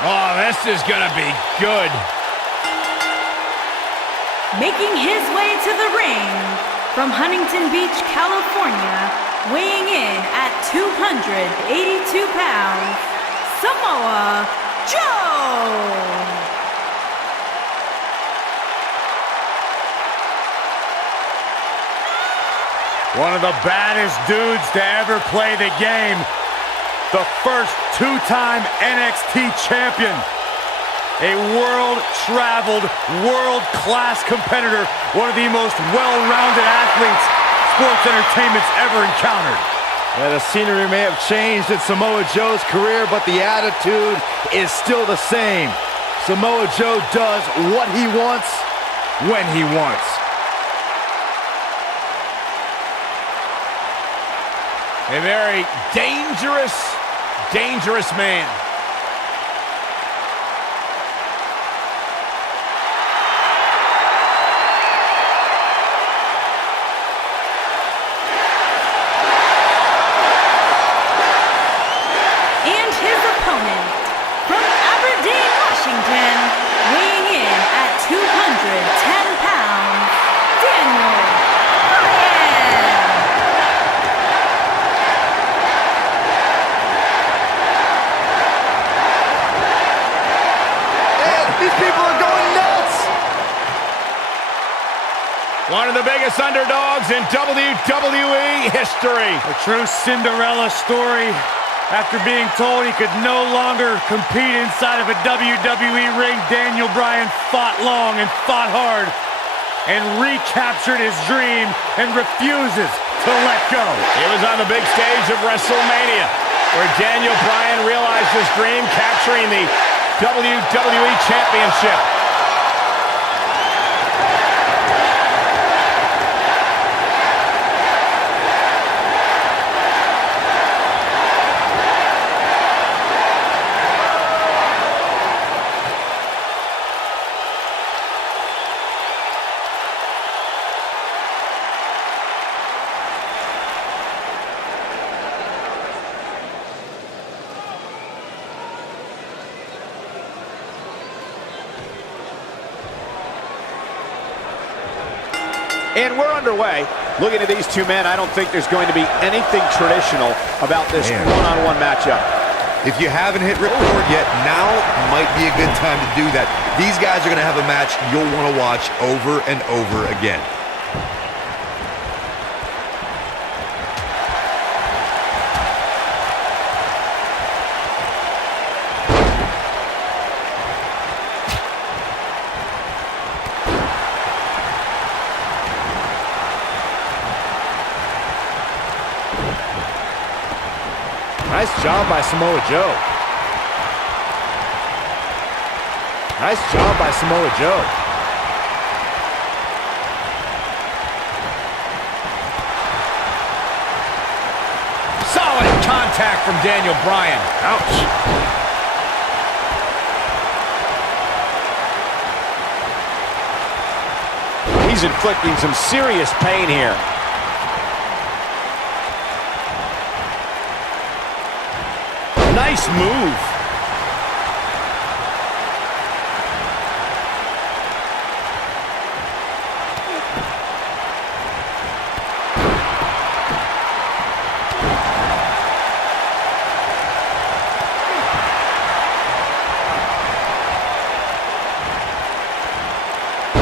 Oh, this is gonna be good. Making his way to the ring from Huntington Beach, California, weighing in at 282 pounds, Samoa Joe! One of the baddest dudes to ever play the game. The first two-time NXT champion. A world-traveled, world-class competitor. One of the most well-rounded athletes sports entertainment's ever encountered. Yeah, the scenery may have changed in Samoa Joe's career, but the attitude is still the same. Samoa Joe does what he wants, when he wants. A very dangerous man. And his opponent, from Aberdeen, Washington, weighing in at 210 pounds, Dbry. These people are going nuts! One of the biggest underdogs in WWE history. A true Cinderella story. After being told he could no longer compete inside of a WWE ring, Daniel Bryan fought long and fought hard and recaptured his dream and refuses to let go. It was on the big stage of WrestleMania where Daniel Bryan realized his dream, capturing the WWE Championship. And we're underway. Looking at these two men, I don't think there's going to be anything traditional about this one-on-one matchup. If you haven't hit record yet, now might be a good time to do that. These guys are going to have a match you'll want to watch over and over again. Nice job by Samoa Joe. Nice job by Samoa Joe. Solid contact from Daniel Bryan. Ouch. He's inflicting some serious pain here. Nice move.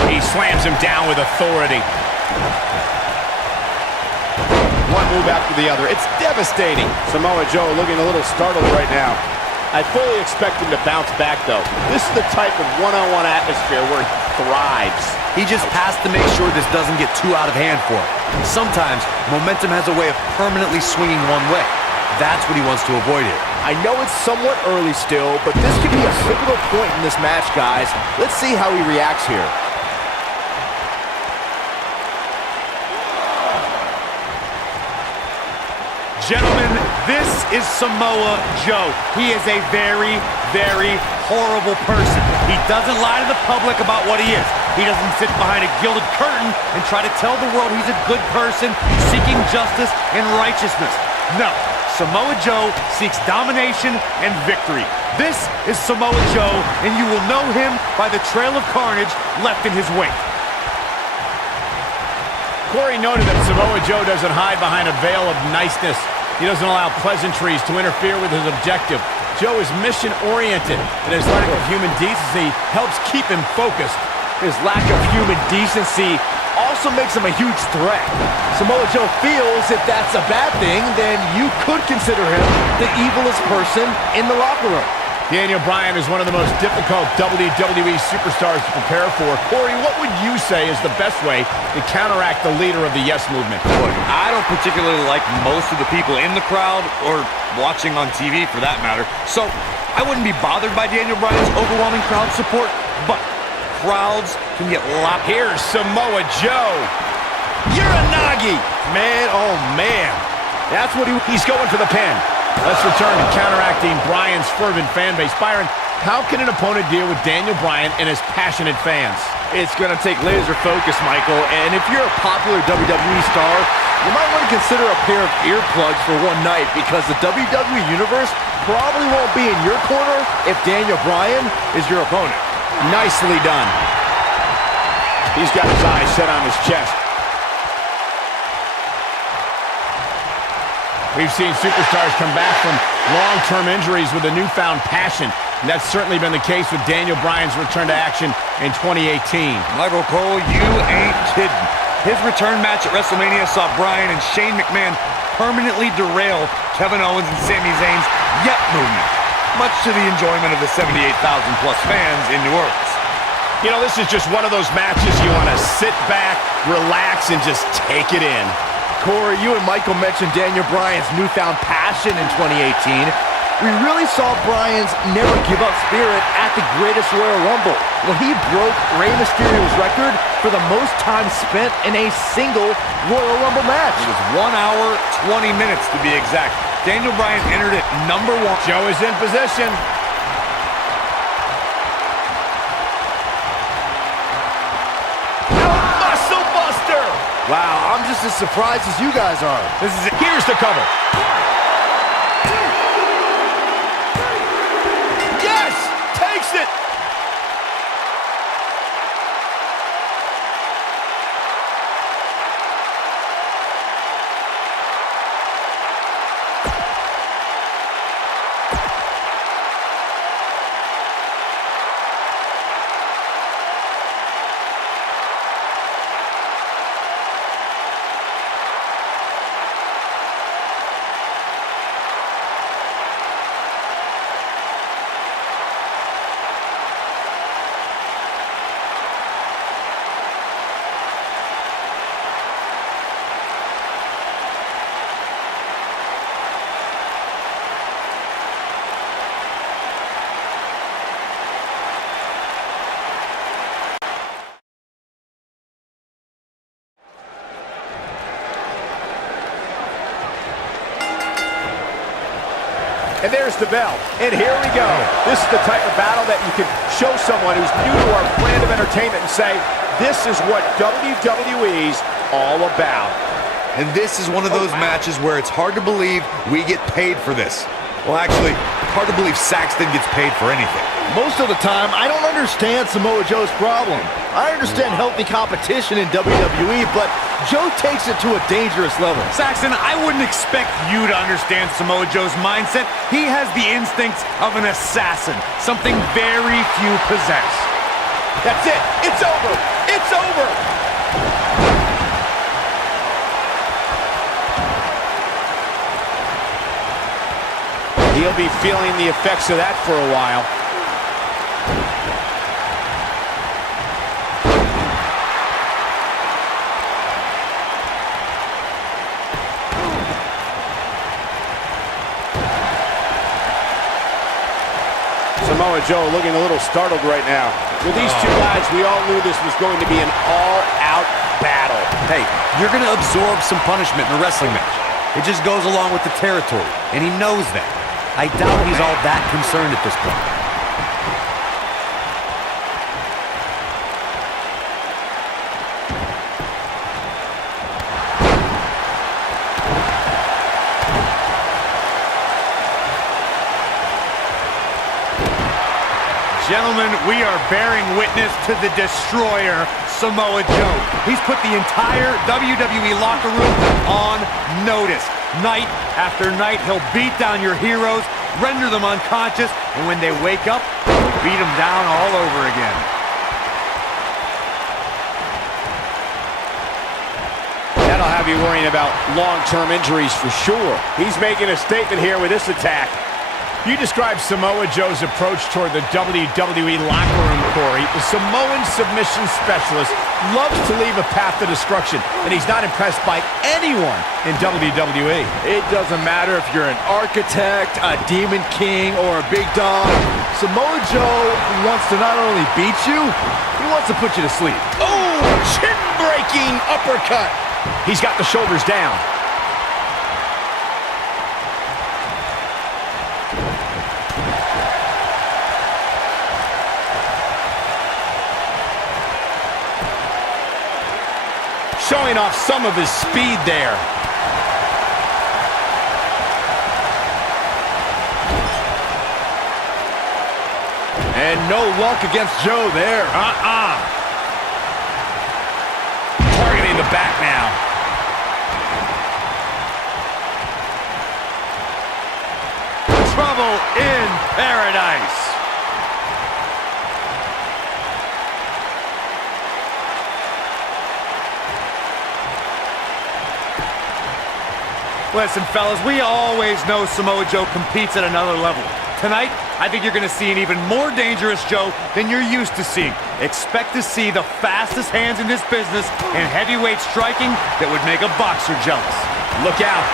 He slams him down with authority. One move after the other. It's devastating. Samoa Joe looking a little startled right now. I fully expect him to bounce back, though. This is the type of one-on-one atmosphere where he thrives. He just has to make sure this doesn't get too out of hand for him. Sometimes, momentum has a way of permanently swinging one way. That's what he wants to avoid here. I know it's somewhat early still, but this could be a pivotal point in this match, guys. Let's see how he reacts here. Gentlemen, this is Samoa Joe. He is a very, very horrible person. He doesn't lie to the public about what he is. He doesn't sit behind a gilded curtain and try to tell the world he's a good person seeking justice and righteousness. No, Samoa Joe seeks domination and victory. This is Samoa Joe, and you will know him by the trail of carnage left in his wake. Corey noted that Samoa Joe doesn't hide behind a veil of niceness. He doesn't allow pleasantries to interfere with his objective. Joe is mission-oriented, and his lack of human decency helps keep him focused. His lack of human decency also makes him a huge threat. Samoa Joe feels if that's a bad thing, then you could consider him the evilest person in the locker room. Daniel Bryan is one of the most difficult WWE superstars to prepare for. Corey, what would you say is the best way to counteract the leader of the Yes Movement? Look, I don't particularly like most of the people in the crowd or watching on TV for that matter, so I wouldn't be bothered by Daniel Bryan's overwhelming crowd support, but crowds can get locked. Here's Samoa Joe. Uranagi. Man, oh man. That's what he's going for the pin. Let's return to counteracting Bryan's fervent fan base. Byron, how can an opponent deal with Daniel Bryan and his passionate fans? It's going to take laser focus, Michael, and if you're a popular WWE star, you might want to consider a pair of earplugs for one night because the WWE Universe probably won't be in your corner if Daniel Bryan is your opponent. Nicely done. He's got his eyes set on his chest. We've seen superstars come back from long-term injuries with a newfound passion. And that's certainly been the case with Daniel Bryan's return to action in 2018. Michael Cole, you ain't kidding. His return match at WrestleMania saw Bryan and Shane McMahon permanently derail Kevin Owens and Sami Zayn's Yep movement, much to the enjoyment of the 78,000-plus fans in New Orleans. You know, this is just one of those matches you want to sit back, relax, and just take it in. Corey, you and Michael mentioned Daniel Bryan's newfound passion in 2018. We really saw Bryan's never-give-up spirit at the greatest Royal Rumble when he broke Rey Mysterio's record for the most time spent in a single Royal Rumble match. It was 1 hour, 20 minutes to be exact. Daniel Bryan entered at number 1. Joe is in position. Wow, I'm just as surprised as you guys are. This is it. Here's the cover. Yes! Takes it! And there's the bell. And here we go. This is the type of battle that you can show someone who's new to our brand of entertainment and say, this is what WWE's all about. And this is one of those matches where it's hard to believe we get paid for this. Well, actually, hard to believe Saxton gets paid for anything. Most of the time, I don't understand Samoa Joe's problem. I understand healthy competition in WWE, but Joe takes it to a dangerous level. Saxton, I wouldn't expect you to understand Samoa Joe's mindset. He has the instincts of an assassin, something very few possess. That's it. It's over. It's over. He'll be feeling the effects of that for a while. Samoa Joe looking a little startled right now. With these two guys, we all knew this was going to be an all-out battle. Hey, you're going to absorb some punishment in a wrestling match. It just goes along with the territory, and he knows that. I doubt he's all that concerned at this point. Gentlemen, we are bearing witness to the destroyer, Samoa Joe. He's put the entire WWE locker room on notice. Night after night, he'll beat down your heroes, render them unconscious, and when they wake up, he'll beat them down all over again. That'll have you worrying about long-term injuries for sure. He's making a statement here with this attack. You described Samoa Joe's approach toward the WWE locker room, Corey. The Samoan submission specialist loves to leave a path to destruction, and he's not impressed by anyone in WWE. It doesn't matter if you're an architect, a demon king, or a big dog. Samoa Joe wants to not only beat you, he wants to put you to sleep. Oh, chin-breaking uppercut. He's got the shoulders down. Showing off some of his speed there. And no luck against Joe there. Targeting the back now. Trouble in paradise. Listen, fellas, we always know Samoa Joe competes at another level. Tonight, I think you're going to see an even more dangerous Joe than you're used to seeing. Expect to see the fastest hands in this business and heavyweight striking that would make a boxer jealous. Look out.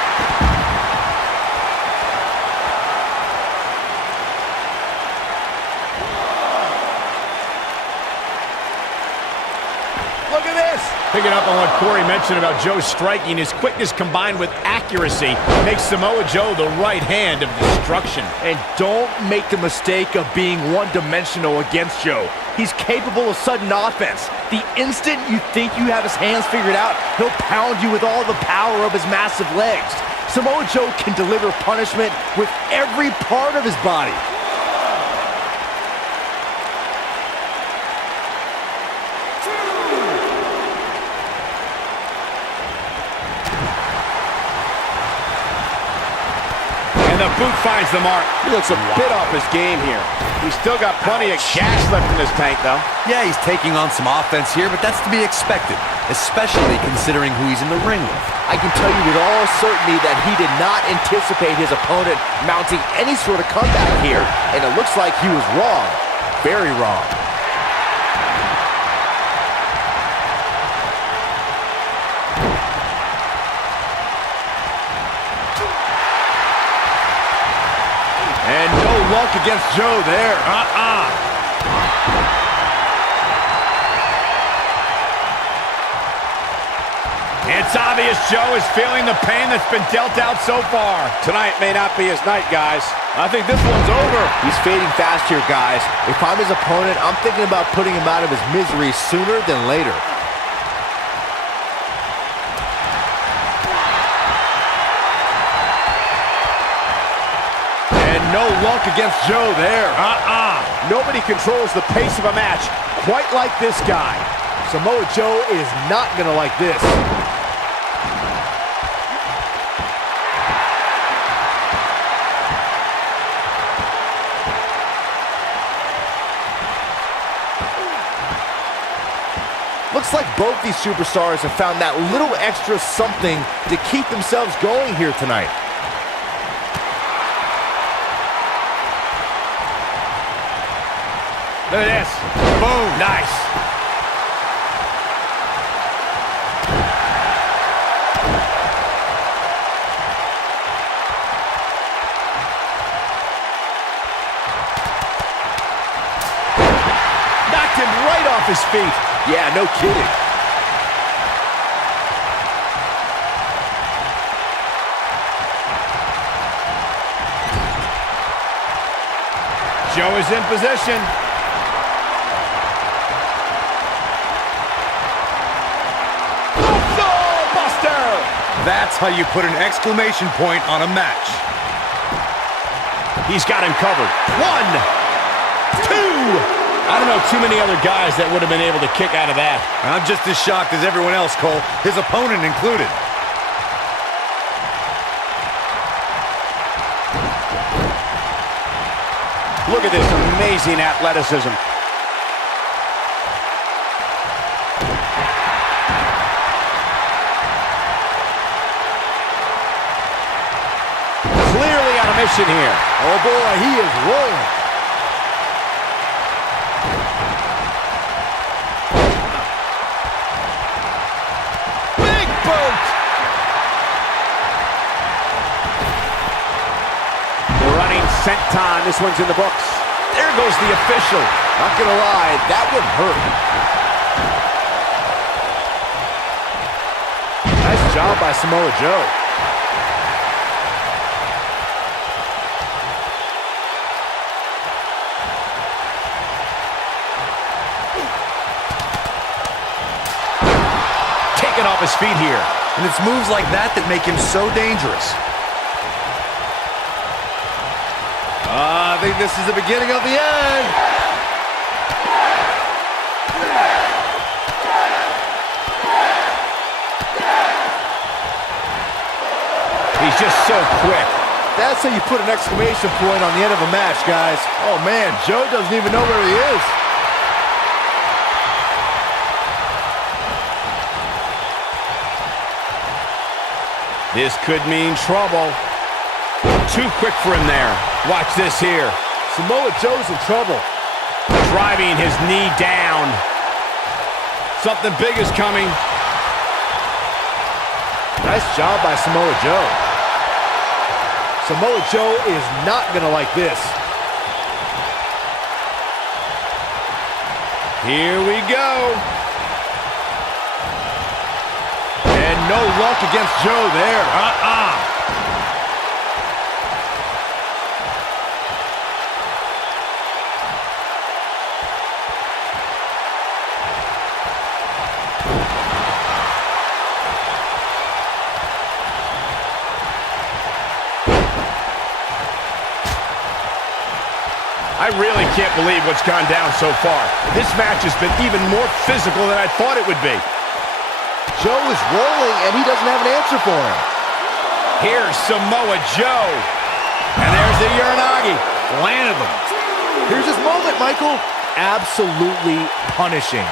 Look at this. Picking up on what Corey mentioned about Joe's striking, his quickness combined with accuracy makes Samoa Joe the right hand of destruction. And don't make the mistake of being one-dimensional against Joe. He's capable of sudden offense. The instant you think you have his hands figured out, he'll pound you with all the power of his massive legs. Samoa Joe can deliver punishment with every part of his body. The boot finds the mark. He looks a bit off his game here. He's still got plenty of gas left in his tank, though. Yeah, he's taking on some offense here, but that's to be expected, especially considering who he's in the ring with. I can tell you with all certainty that he did not anticipate his opponent mounting any sort of comeback here, and it looks like he was wrong. Very wrong. And no luck against Joe there. It's obvious Joe is feeling the pain that's been dealt out so far. Tonight may not be his night, guys. I think this one's over. He's fading fast here, guys. If I'm his opponent, I'm thinking about putting him out of his misery sooner than later. No luck against Joe there. Nobody controls the pace of a match quite like this guy. Samoa Joe is not going to like this. Looks like both these superstars have found that little extra something to keep themselves going here tonight. Look at this. Boom. Nice. Knocked him right off his feet. Yeah, no kidding. Joe is in position. That's how you put an exclamation point on a match. He's got him covered. 1, I don't know too many other guys that would have been able to kick out of that. I'm just as shocked as everyone else, Cole, his opponent included. Look at this amazing athleticism. Clearly on a mission here. Oh boy, he is rolling. Big boot! Running senton. This one's in the books. There goes the official. Not gonna lie, that would hurt. Nice job by Samoa Joe. Taken off his feet here. And it's moves like that that make him so dangerous. I think this is the beginning of the end. He's just so quick. That's how you put an exclamation point on the end of a match, guys. Oh man, Joe doesn't even know where he is. This could mean trouble. Too quick for him there. Watch this here. Samoa Joe's in trouble. Driving his knee down. Something big is coming. Nice job by Samoa Joe. Samoa Joe is not gonna like this. Here we go. And no luck against Joe there. I really can't believe what's gone down so far. This match has been even more physical than I thought it would be. Joe is rolling, and he doesn't have an answer for him. Here's Samoa Joe. And there's the Uranagi. Landed them. Here's his moment, Michael. Absolutely punishing.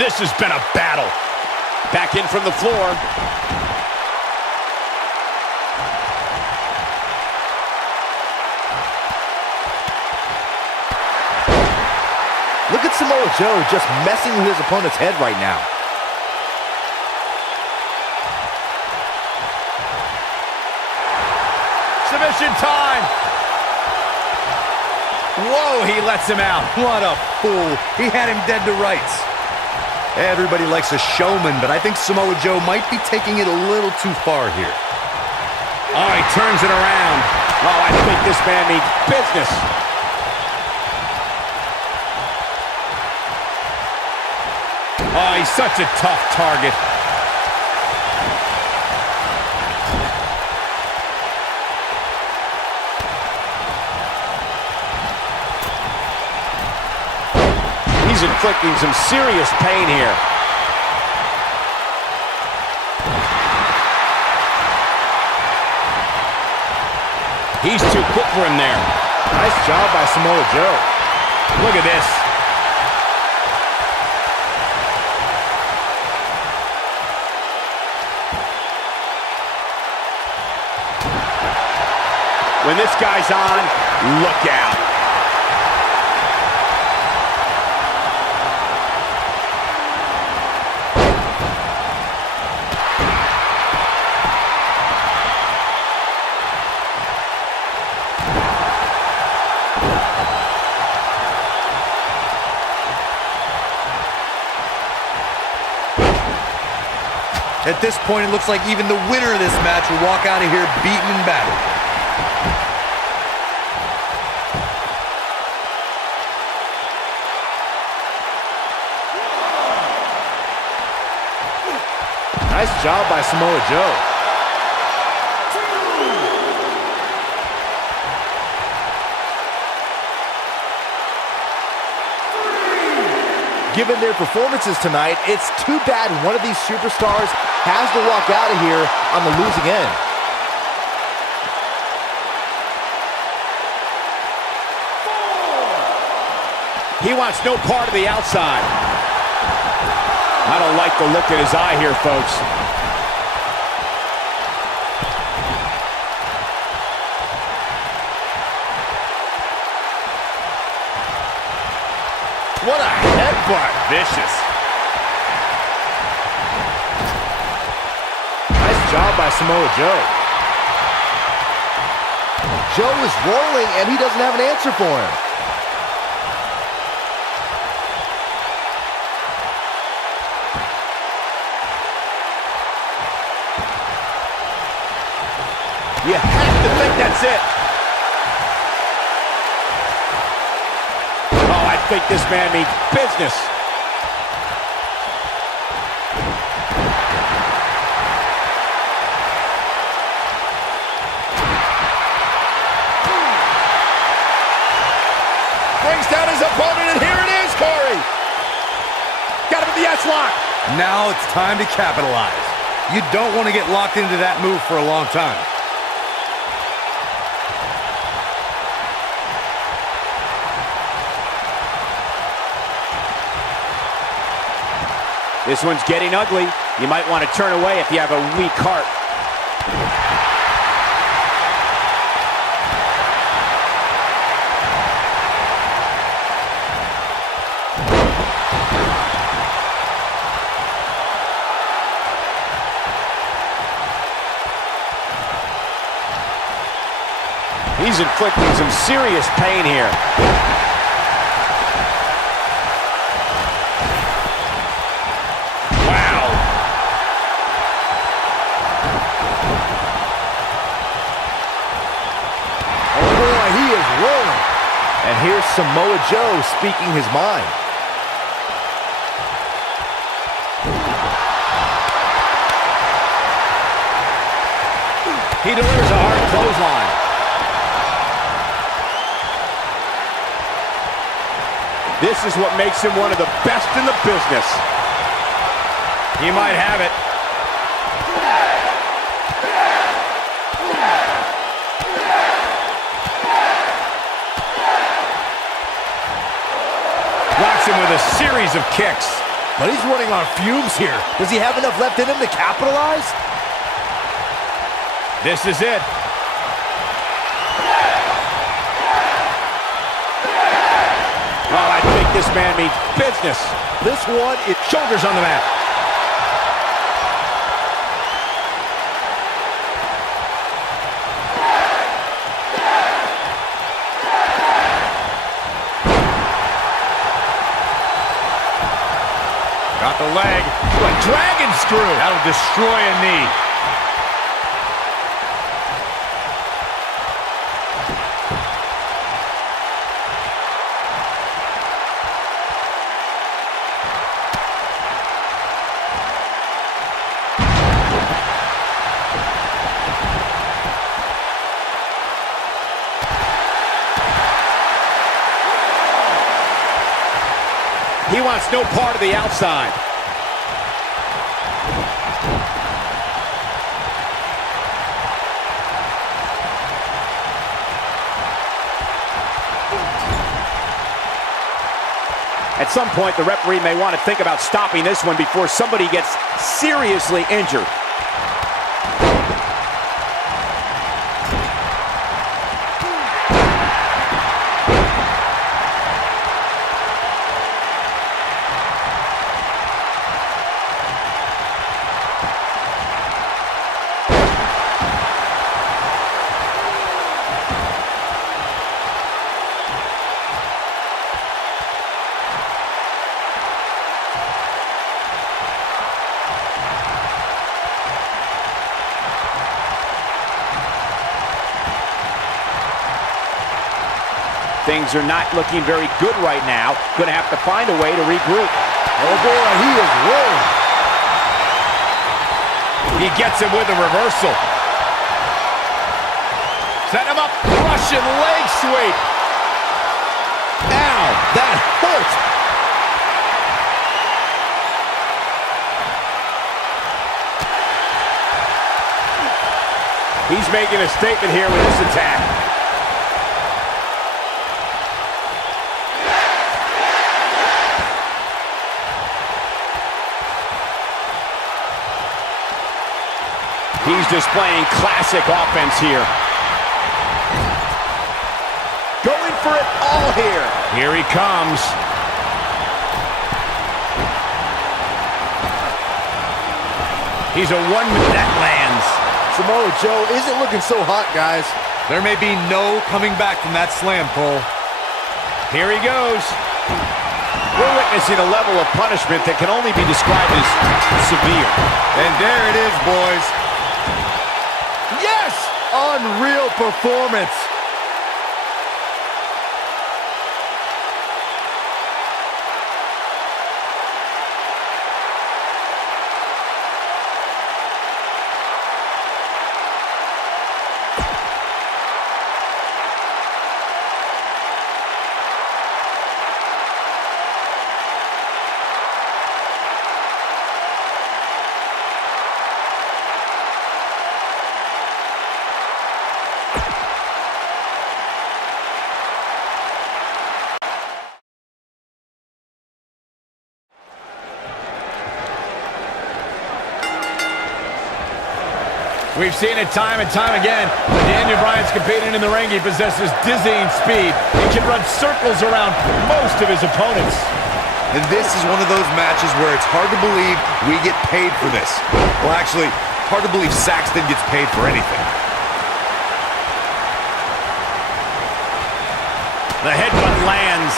This has been a battle. Back in from the floor. Look at Samoa Joe just messing with his opponent's head right now. Submission time. Whoa, he lets him out. What a fool. He had him dead to rights. Everybody likes a showman, but I think Samoa Joe might be taking it a little too far here. Oh, he turns it around. Oh, I think this man means business. Oh, he's such a tough target. He's inflicting some serious pain here. He's too quick for him there. Nice job by Samoa Joe. Look at this. When this guy's on, look out. At this point, it looks like even the winner of this match will walk out of here beaten and battered. Nice job by Samoa Joe. Given their performances tonight, it's too bad one of these superstars has to walk out of here on the losing end. He wants no part of the outside. I don't like the look in his eye here, folks. What a headbutt. Vicious. Nice job by Samoa Joe. Joe is rolling, and he doesn't have an answer for him. You have to think that's it. Oh, I think this man means business. Brings down his opponent, and here it is, Corey. Got him in the S-lock. Now it's time to capitalize. You don't want to get locked into that move for a long time. This one's getting ugly. You might want to turn away if you have a weak heart. He's inflicting some serious pain here. And here's Samoa Joe speaking his mind. He delivers a hard clothesline. This is what makes him one of the best in the business. He might have it. Rocks him with a series of kicks. But he's running on fumes here. Does he have enough left in him to capitalize? This is it. Oh, I think this man means business. This one is Shoulders on the mat. Got the leg. A dragon screw. That'll destroy a knee. He wants no part of the outside. At some point, the referee may want to think about stopping this one before somebody gets seriously injured. Things are not looking very good right now. Going to have to find a way to regroup. oh boy, he is rolling. He gets him with a reversal. Set him up. Russian leg sweep. Ow, that hurt. He's making a statement here with this attack. He's displaying classic offense here. Going for it all here. Here he comes. He's a one-minute. That lands. Samoa Joe isn't looking so hot, guys. There may be no coming back from that slam, Cole. Here he goes. We're witnessing a level of punishment that can only be described as severe. And there it is, boys. Yes! Unreal performance. We've seen it time and time again. When Daniel Bryan's competing in the ring, he possesses dizzying speed. He can run circles around most of his opponents. And this is one of those matches where it's hard to believe we get paid for this. Well, actually, hard to believe Saxton gets paid for anything. The headbutt lands.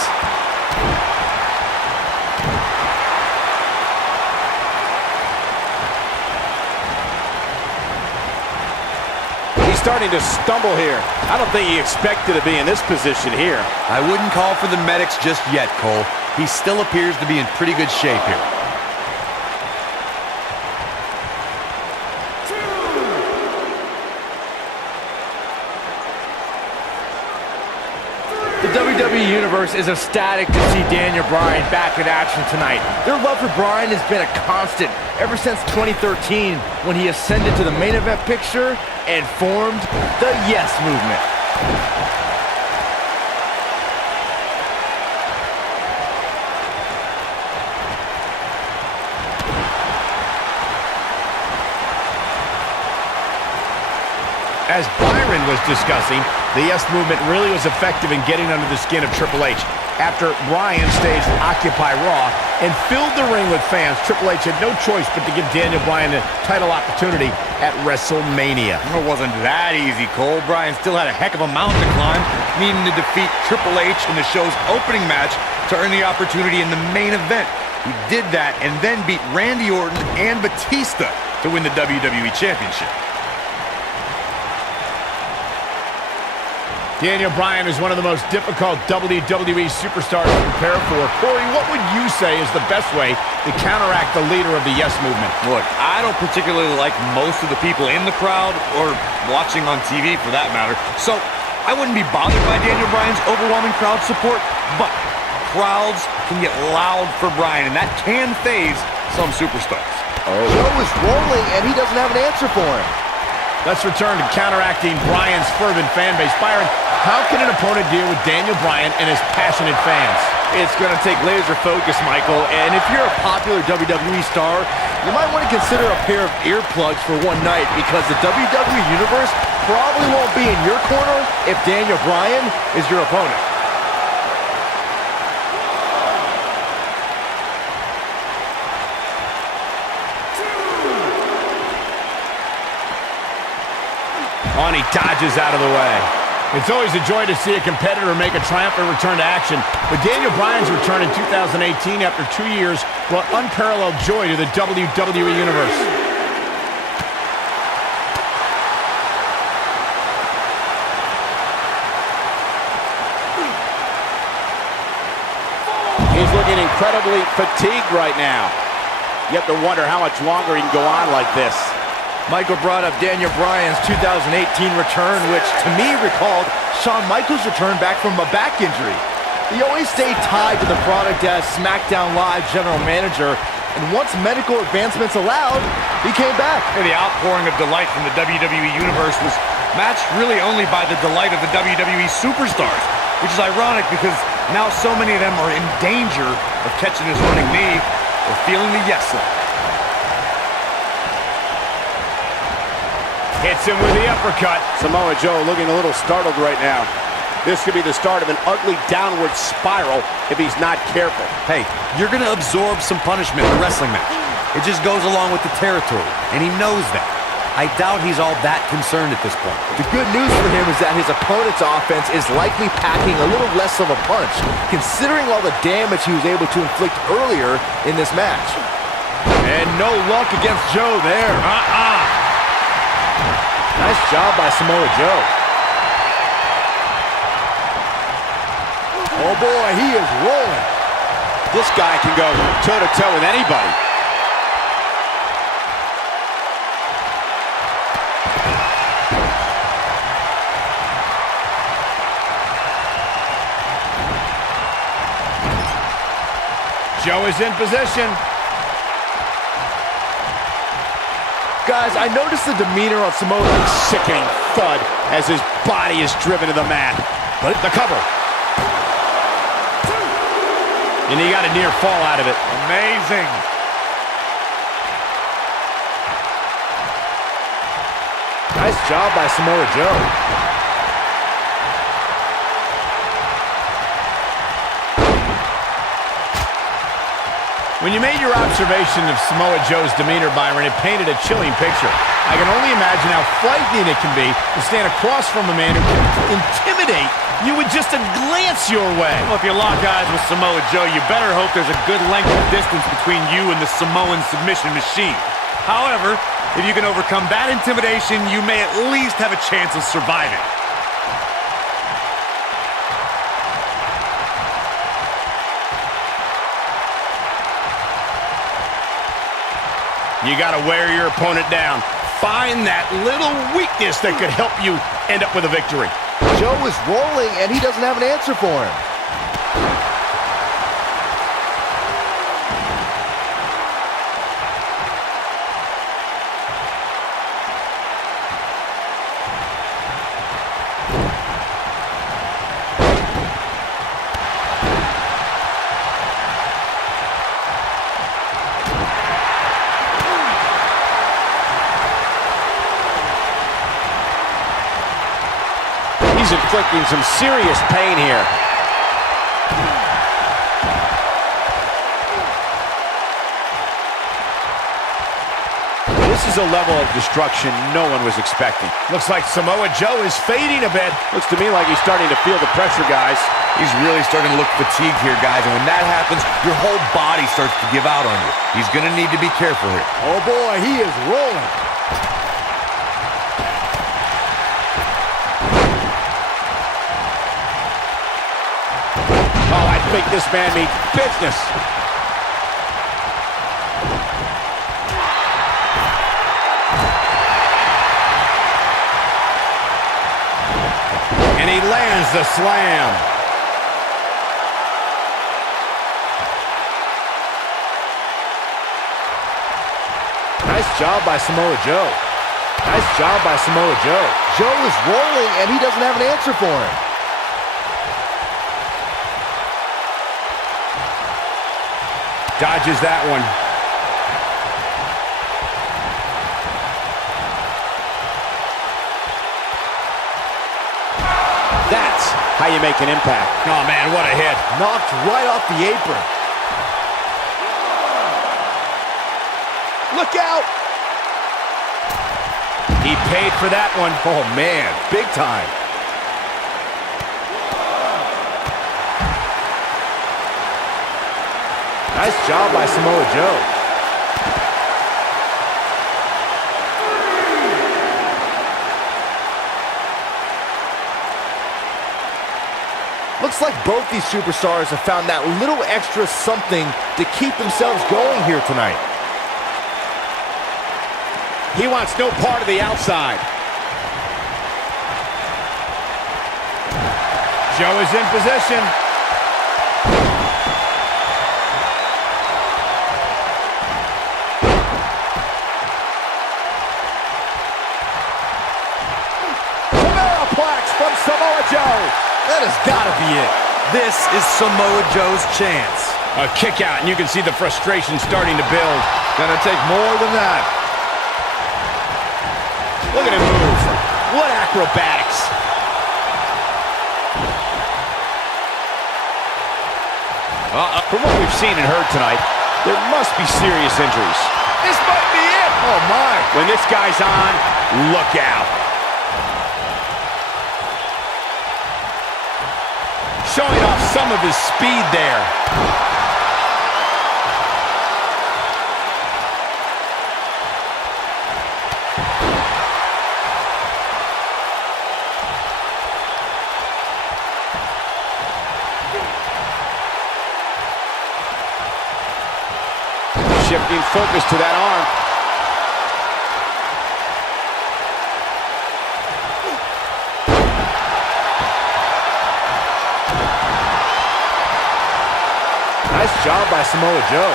Starting to stumble here. I don't think he expected to be in this position here. I wouldn't call for the medics just yet, Cole. He still appears to be in pretty good shape here. The WWE Universe is ecstatic to see Daniel Bryan back in action tonight. Their love for Bryan has been a constant ever since 2013 when he ascended to the main event picture and formed the Yes Movement. As Byron was discussing, the Yes Movement really was effective in getting under the skin of Triple H. After Bryan staged Occupy Raw and filled the ring with fans, Triple H had no choice but to give Daniel Bryan a title opportunity at WrestleMania. It wasn't that easy, Cole. Bryan still had a heck of a mountain to climb, needing to defeat Triple H in the show's opening match to earn the opportunity in the main event. He did that and then beat Randy Orton and Batista to win the WWE Championship. Daniel Bryan is one of the most difficult WWE superstars to prepare for. Corey, what would you say is the best way to counteract the leader of the Yes Movement? Look, I don't particularly like most of the people in the crowd or watching on TV for that matter, so I wouldn't be bothered by Daniel Bryan's overwhelming crowd support, but crowds can get loud for Bryan, and that can phase some superstars. Joe is rolling, and he doesn't have an answer for him. Let's return to counteracting Bryan's fervent fan base. Byron, how can an opponent deal with Daniel Bryan and his passionate fans? It's going to take laser focus, Michael, and if you're a popular WWE star, you might want to consider a pair of earplugs for one night because the WWE Universe probably won't be in your corner if Daniel Bryan is your opponent. He dodges out of the way. It's always a joy to see a competitor make a triumphant return to action, but Daniel Bryan's return in 2018 after 2 years brought unparalleled joy to the WWE Universe. He's looking incredibly fatigued right now. You have to wonder how much longer he can go on like this. Michael brought up Daniel Bryan's 2018 return, which to me recalled Shawn Michaels' return back from a back injury. He always stayed tied to the product as SmackDown Live general manager, and once medical advancements allowed, he came back. The outpouring of delight from the WWE Universe was matched really only by the delight of the WWE superstars, which is ironic because now so many of them are in danger of catching this running knee or feeling the yes leg. Hits him with the uppercut. Samoa Joe looking a little startled right now. This could be the start of an ugly downward spiral if he's not careful. Hey, you're going to absorb some punishment in a wrestling match. It just goes along with the territory, and he knows that. I doubt he's all that concerned at this point. The good news for him is that his opponent's offense is likely packing a little less of a punch, considering all the damage he was able to inflict earlier in this match. And no luck against Joe there. Nice job by Samoa Joe. Oh boy, he is rolling. This guy can go toe-to-toe with anybody. Joe is in position. Guys, I noticed the demeanor on Samoa's Sickening thud as his body is driven to the mat. But the cover. And he got a near fall out of it. Amazing. Nice job by Samoa Joe. When you made your observation of Samoa Joe's demeanor, Byron, it painted a chilling picture. I can only imagine how frightening it can be to stand across from a man who can intimidate you with just a glance your way. Well, if you lock eyes with Samoa Joe, you better hope there's a good length of distance between you and the Samoan submission machine. However, if you can overcome that intimidation, you may at least have a chance of surviving. You got to wear your opponent down. Find that little weakness that could help you end up with a victory. Joe is rolling, and he doesn't have an answer for him. He's inflicting some serious pain here. This is a level of destruction no one was expecting. Looks like Samoa Joe is fading a bit. Looks to me like he's starting to feel the pressure, guys. He's really starting to look fatigued here, guys, and when that happens, your whole body starts to give out on you. He's going to need to be careful here. Oh boy, he is rolling. Oh, I think this man means business. And he lands the slam. Nice job by Samoa Joe. Nice job by Samoa Joe. Joe is rolling, and he doesn't have an answer for him. Dodges that one. That's how you make an impact. Oh, man, what a hit. Knocked right off the apron. Look out! He paid for that one. Oh, man, big time. Nice job by Samoa Joe. Looks like both these superstars have found that little extra something to keep themselves going here tonight. He wants no part of the outside. Joe is in position. Superplex from Samoa Joe. That has got to be it. This is Samoa Joe's chance. A kick out, and you can see the frustration starting to build. Gonna take more than that. Look at him move. What acrobatics. From what we've seen and heard tonight, there must be serious injuries. This might be it. Oh, my. When this guy's on, look out. Showing off some of his speed there. Shifting focus to that arm. Nice job by Samoa Joe.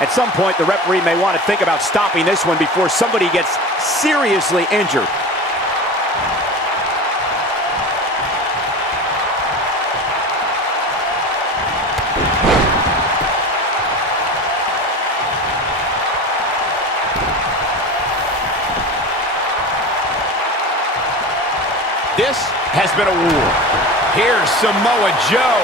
At some point, the referee may want to think about stopping this one before somebody gets seriously injured. This has been a war. Here's Samoa Joe.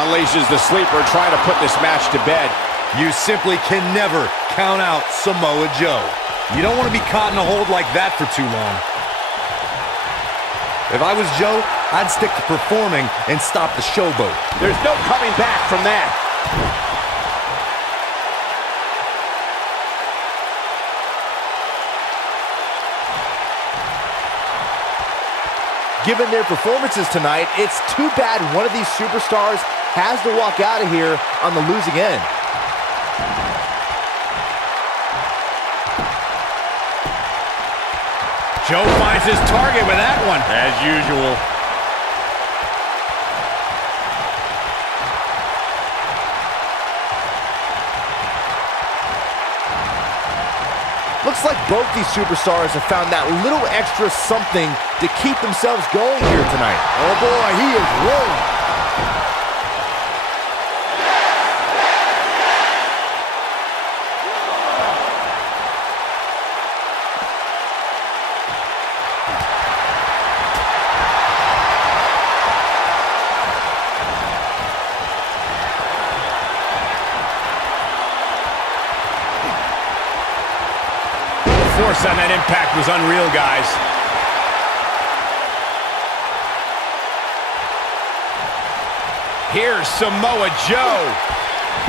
Unleashes the sleeper, trying to put this match to bed. You simply can never count out Samoa Joe. You don't want to be caught in a hold like that for too long. If I was Joe, I'd stick to performing and stop the showboat. There's no coming back from that. Given their performances tonight, it's too bad one of these superstars has to walk out of here on the losing end. Joe finds his target with that one. As usual. Looks like both these superstars have found that little extra something to keep themselves going here tonight. Oh boy, he is rolling. The force on that impact was unreal, guys. Here's Samoa Joe.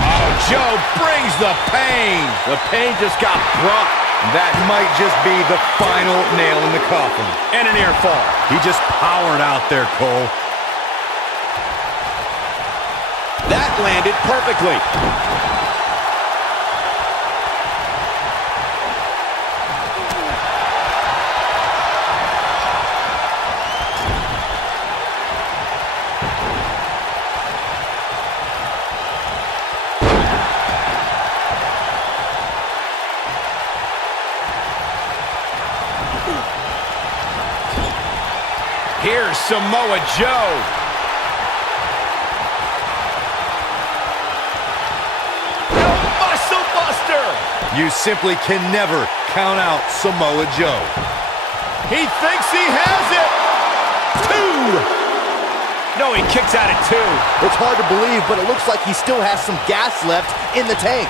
Oh, Joe brings the pain. The pain just got brought. That might just be the final nail in the coffin. And a near fall. He just powered out there, Cole. That landed perfectly. Here's Samoa Joe. Muscle buster. You simply can never count out Samoa Joe. He thinks he has it. Two. No, he kicks out at two. It's hard to believe, but it looks like he still has some gas left in the tank.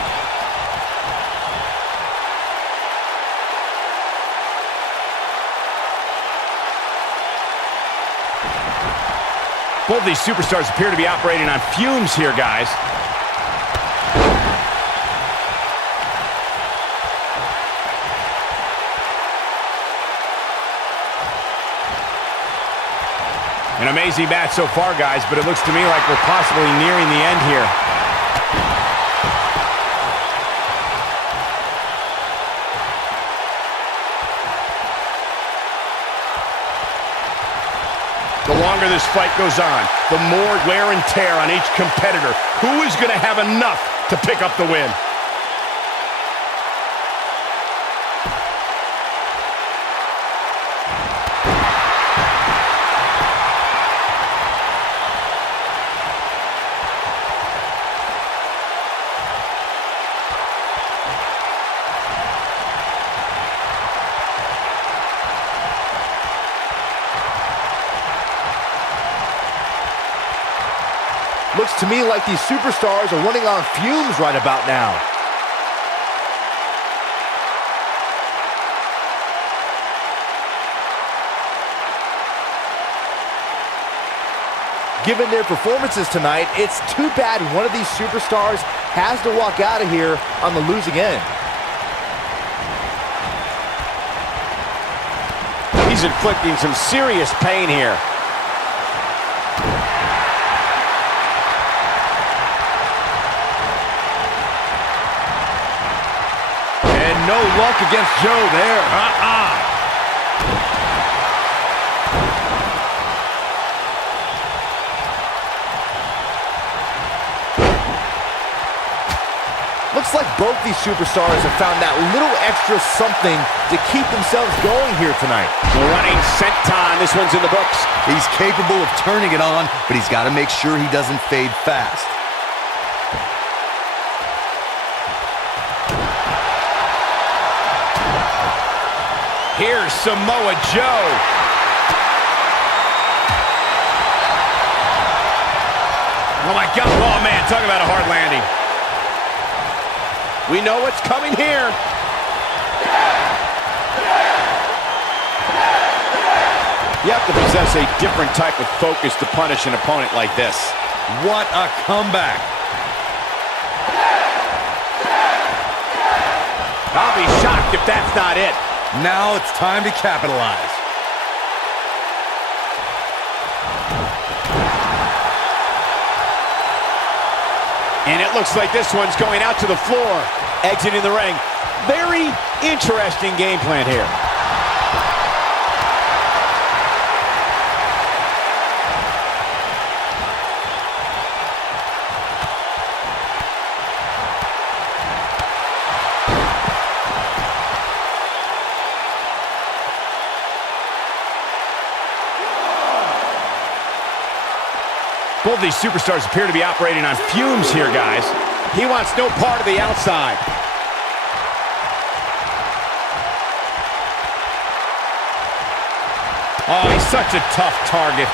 Both these superstars appear to be operating on fumes here, guys. An amazing match so far, guys, but it looks to me like we're possibly nearing the end here. The longer this fight goes on, the more wear and tear on each competitor. Who is going to have enough to pick up the win? Looks to me like these superstars are running on fumes right about now. Given their performances tonight, it's too bad one of these superstars has to walk out of here on the losing end. He's inflicting some serious pain here. No luck against Joe there. Looks like both these superstars have found that little extra something to keep themselves going here tonight. The running senton, this one's in the books. He's capable of turning it on, but he's got to make sure he doesn't fade fast. Here's Samoa Joe. Oh my God, oh man, talk about a hard landing. We know what's coming here. You have to possess a different type of focus to punish an opponent like this. What a comeback. I'll be shocked if that's not it. Now it's time to capitalize. And it looks like this one's going out to the floor, exiting the ring. Very interesting game plan here. Both these superstars appear to be operating on fumes here, guys. He wants no part of the outside. Oh, he's such a tough target.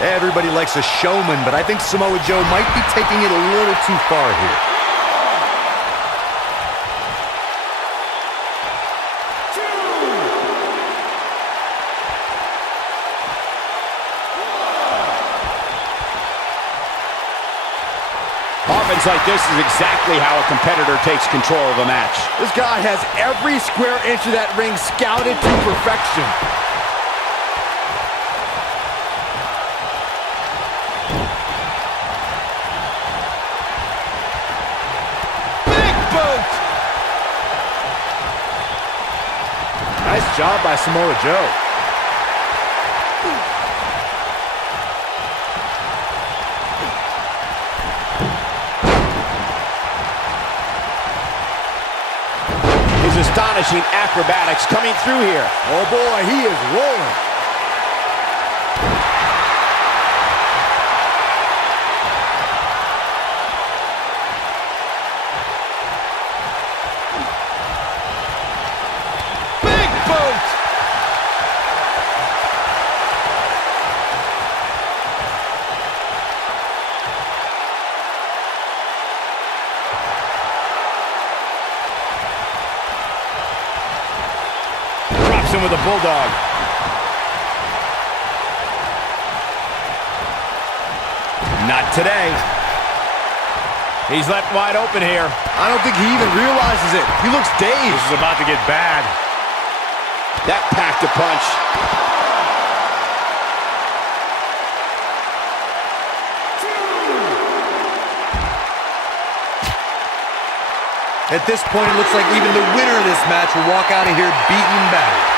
Everybody likes a showman, but I think Samoa Joe might be taking it a little too far here. Offense like this is exactly how a competitor takes control of a match. This guy has every square inch of that ring scouted to perfection. Big boot! Nice job by Samoa Joe. Astonishing acrobatics coming through here. Oh boy, he is rolling. Big boot! With a bulldog. Not today. He's left wide open here. I don't think he even realizes it. He looks dazed. This is about to get bad. That packed a punch. At this point, it looks like even the winner of this match will walk out of here beaten and battered.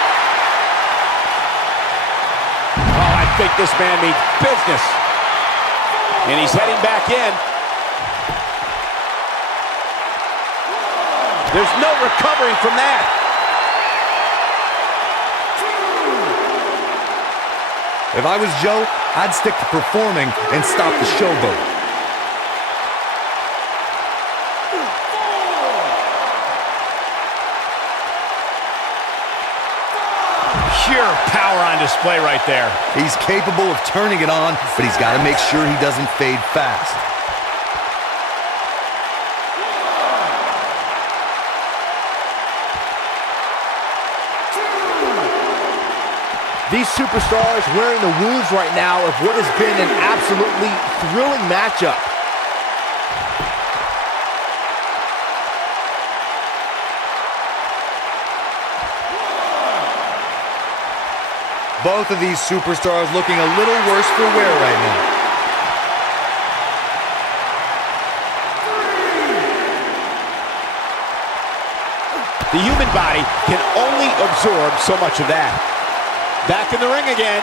Oh, I think this man means business. And he's heading back in. There's no recovering from that. If I was Joe, I'd stick to performing and stop the showboat. Pure power on display right there. He's capable of turning it on, but he's got to make sure he doesn't fade fast. These superstars wearing the wounds right now of what has been an absolutely thrilling matchup. Both of these superstars looking a little worse for wear right now. The human body can only absorb so much of that. Back in the ring again.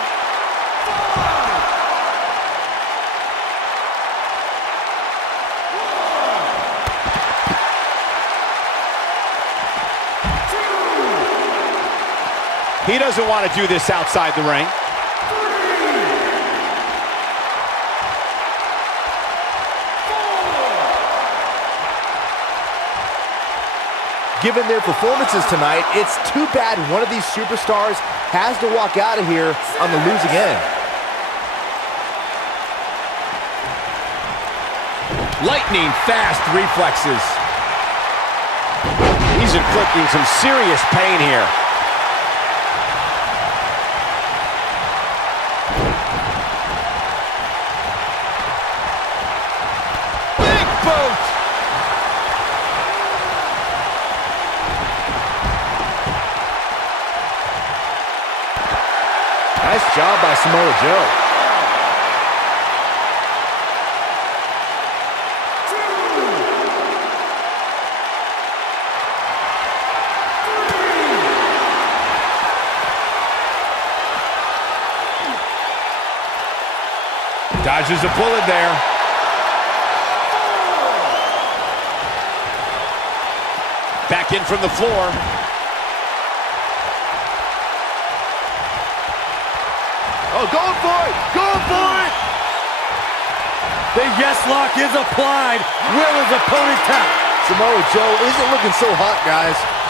He doesn't want to do this outside the ring. Given their performances tonight, it's too bad one of these superstars has to walk out of here on the losing end. Lightning fast reflexes. He's inflicting some serious pain here. Big boot! Nice job by Samoa Joe. Dodges a bullet there. Back in from the floor. Oh, going for it! Going for it! The yes lock is applied. Will his opponent tap? Samoa Joe isn't looking so hot, guys.